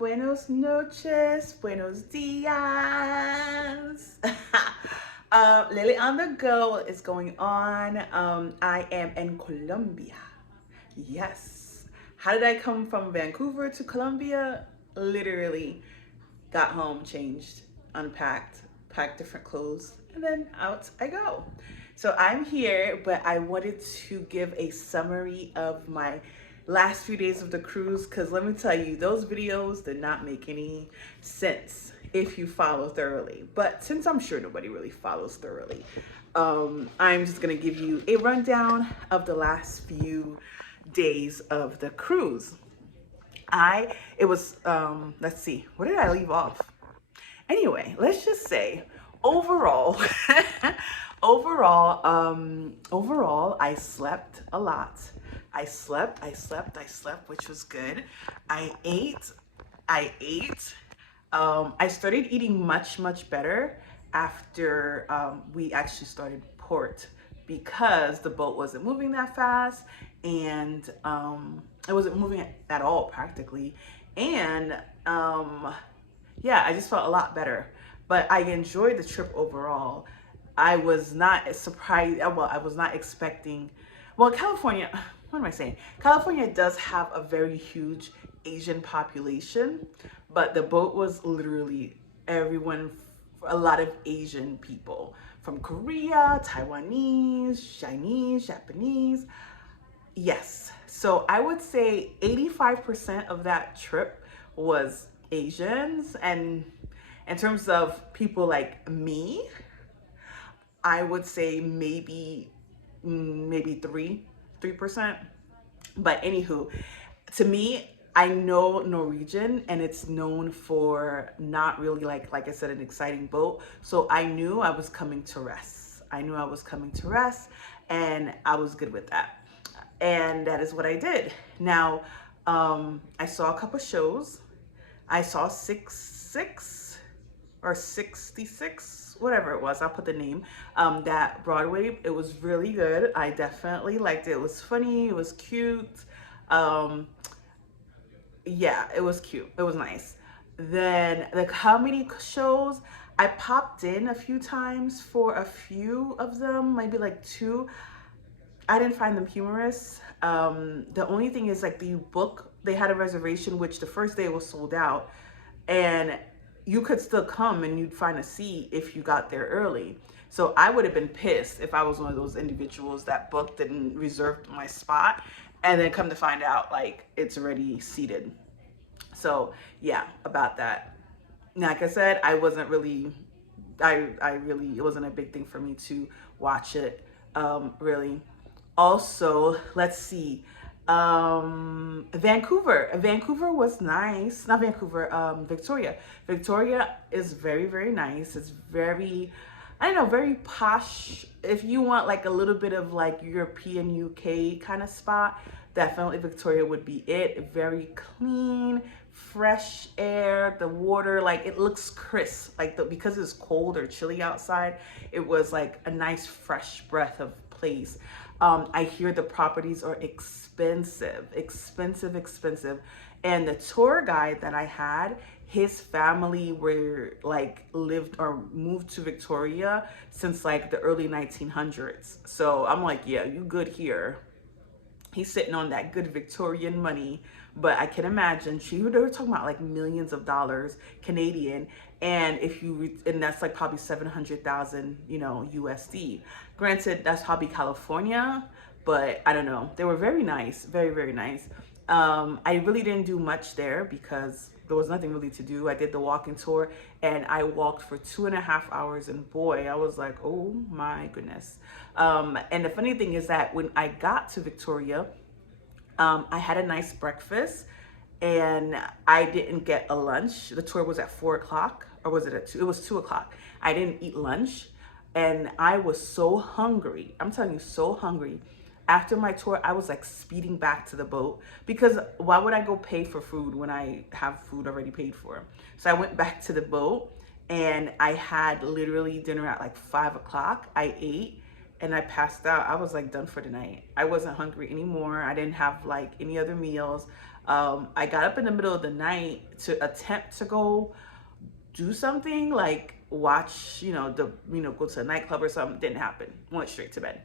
buenos noches, buenos dias. Lily on the go is going on. I am in Colombia. Yes. How did I come from Vancouver to Colombia? Literally got home, changed, unpacked, packed different clothes, and then out I go. So I'm here, but I wanted to give a summary of my last few days of the cruise because let me tell you, those videos did not make any sense if you follow thoroughly. But since I'm sure nobody really follows thoroughly, I'm just gonna give you a rundown of the last few days of the cruise. It was, let's see, where did I leave off? Anyway, let's just say overall, overall, I slept a lot. I slept, which was good. I ate, I ate. I started eating much better after we actually started port because the boat wasn't moving that fast and it wasn't moving at all practically. And yeah, I just felt a lot better. But I enjoyed the trip overall. I was not surprised. Well, I was not expecting. Well, California, what am I saying? California does have a very huge Asian population, but the boat was literally everyone, a lot of Asian people from Korea, Taiwanese, Chinese, Japanese. Yes. So I would say 85% of that trip was Asians. And in terms of people like me, I would say maybe 3%. But anywho, to me, I know Norwegian and it's known for not really like I said, an exciting boat. So I knew I was coming to rest. I knew I was coming to rest and I was good with that. And that is what I did. Now, I saw a couple shows. I saw 66 or 66, whatever it was. I'll put the name. That Broadway, it was really good. I definitely liked it. It was funny. It was cute. Yeah, it was cute. It was nice. Then the comedy shows, I popped in a few times for a few of them, maybe like two. I didn't find them humorous. The only thing is like the book, they had a reservation, which the first day was sold out. And you could still come and you'd find a seat if you got there early. So I would have been pissed if I was one of those individuals that booked and reserved my spot and then come to find out like it's already seated. So yeah, about that. Like I said, I wasn't really, it wasn't a big thing for me to watch it, really. Also, let's see, Vancouver was nice. Not Vancouver, Victoria is very nice. It's very, I don't know, very posh. If you want like a little bit of like European UK kind of spot, definitely Victoria would be it. Very clean, fresh air, the water, like it looks crisp, like because it's cold or chilly outside, it was like a nice fresh breath of place. I hear the properties are expensive. And the tour guide that I had, his family were like lived or moved to Victoria since like the early 1900s. So I'm like, yeah, you good here. He's sitting on that good Victorian money, but I can imagine they were talking about like millions of dollars Canadian, and and that's like probably 700,000, USD. Granted, that's probably California, but I don't know. They were very nice, very nice. I really didn't do much there because there was nothing really to do. I did the walking tour and I walked for 2.5 hours, and boy, I was like, oh my goodness. And the funny thing is that when I got to Victoria, I had a nice breakfast and I didn't get a lunch. The tour was at 4 o'clock, or was it at 2? It was 2 o'clock. I didn't eat lunch and I was so hungry. I'm telling you, so hungry. After my tour, I was like speeding back to the boat because why would I go pay for food when I have food already paid for? So I went back to the boat and I had literally dinner at like 5 o'clock. I ate and I passed out. I was like done for the night. I wasn't hungry anymore. I didn't have like any other meals. I got up in the middle of the night to attempt to go do something like watch, go to a nightclub or something. Didn't happen. Went straight to bed.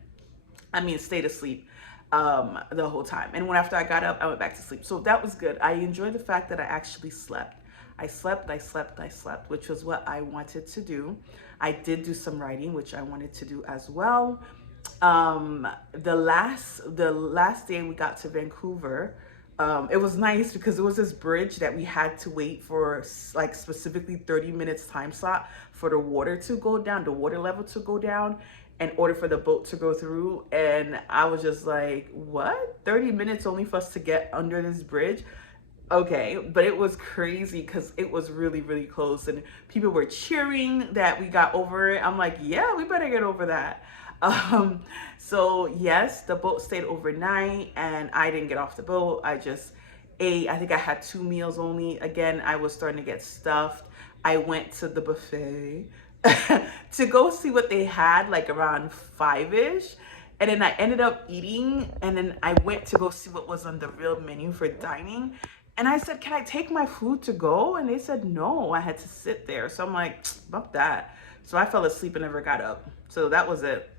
I mean, stayed asleep the whole time. And when after I got up, I went back to sleep. So that was good. I enjoyed the fact that I actually slept. I slept, which was what I wanted to do. I did do some writing, which I wanted to do as well. The last day we got to Vancouver, it was nice because it was this bridge that we had to wait for, like specifically 30 minutes time slot for the water to go down, the water level to go down in order for the boat to go through. And I was just like, what? 30 minutes only for us to get under this bridge? Okay, but it was crazy because it was really, really close and people were cheering that we got over it. I'm like, yeah, we better get over that. So yes, the boat stayed overnight and I didn't get off the boat. I just ate. I think I had 2 meals only. Again, I was starting to get stuffed. I went to the buffet to go see what they had like around 5-ish. And then I ended up eating, and then I went to go see what was on the real menu for dining. And I said, can I take my food to go? And they said, no, I had to sit there. So I'm like, fuck that. So I fell asleep and never got up. So that was it.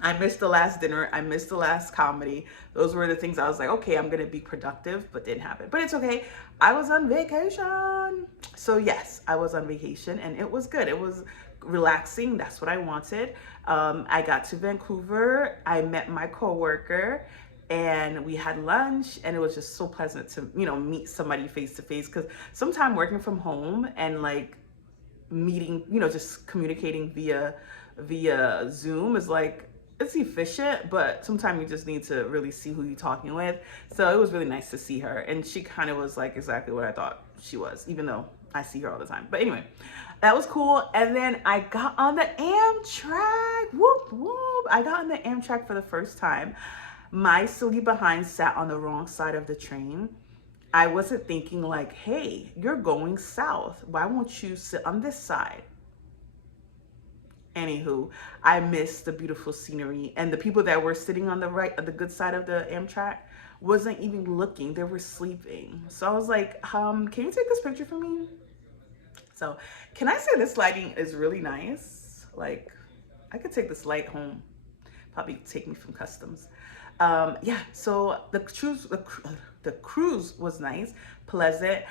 I missed the last dinner. I missed the last comedy. Those were the things I was like, okay, I'm going to be productive, but didn't happen. But it's okay. I was on vacation. So yes, I was on vacation and it was good. It was relaxing. That's what I wanted. I got to Vancouver. I met my coworker and we had lunch, and it was just so pleasant to, meet somebody face to face. Because sometimes working from home and like meeting, just communicating via Zoom is like, it's efficient, but sometimes you just need to really see who you're talking with. So it was really nice to see her, and she kind of was like exactly what I thought she was, even though I see her all the time. But anyway, that was cool. And then I got on the Amtrak. Whoop whoop. I got on the Amtrak for the first time. My silly behind sat on the wrong side of the train. I wasn't thinking like, hey, you're going south. Why won't you sit on this side? Anywho, I missed the beautiful scenery, and the people that were sitting on the right, the good side of the Amtrak, wasn't even looking. They were sleeping. So I was like, can you take this picture for me? So can I say this lighting is really nice? Like, I could take this light home. Probably take me from customs. Yeah, so the cruise was nice, pleasant.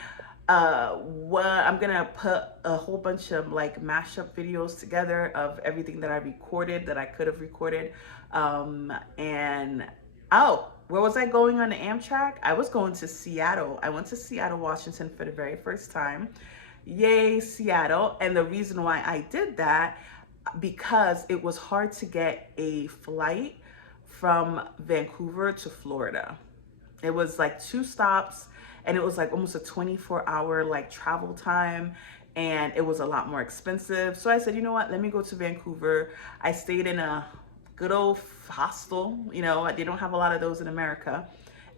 I'm gonna put a whole bunch of like mashup videos together of everything that I recorded, that I could have recorded. And oh, where was I going on the Amtrak? I was going to Seattle. I went to Seattle, Washington for the very first time. Yay, Seattle. And the reason why I did that, because it was hard to get a flight from Vancouver to Florida. It was like 2 stops, and it was like almost a 24-hour like travel time, and it was a lot more expensive. So I said, you know what, let me go to Vancouver. I stayed in a good old hostel. They don't have a lot of those in America,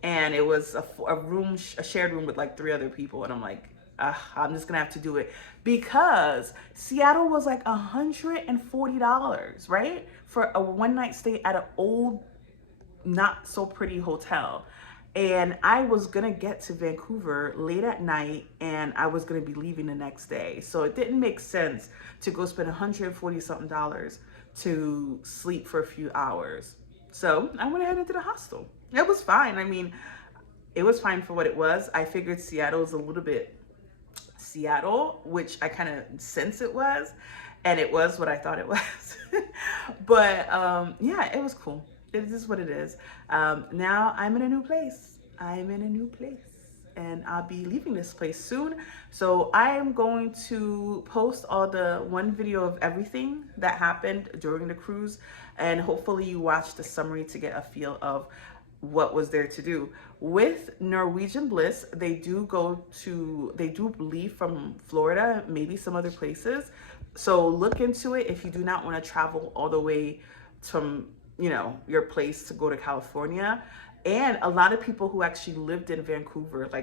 and it was a shared room with like 3 other people. And I'm like, I'm just gonna have to do it, because Seattle was like $140, right, for a 1-night stay at an old, not so pretty hotel. And I was gonna get to Vancouver late at night, and I was gonna be leaving the next day. So it didn't make sense to go spend $140 something to sleep for a few hours. So I went ahead into the hostel. It was fine. I mean, it was fine for what it was. I figured Seattle was a little bit Seattle, which I kind of sense it was, and it was what I thought it was. But yeah, it was cool. It is what it is. Now I'm in a new place. And I'll be leaving this place soon. So I am going to post one video of everything that happened during the cruise, and hopefully you watch the summary to get a feel of what was there to do. With Norwegian Bliss, they do leave from Florida, maybe some other places. So look into it if you do not want to travel all the way from your place to go to California. And a lot of people who actually lived in Vancouver, like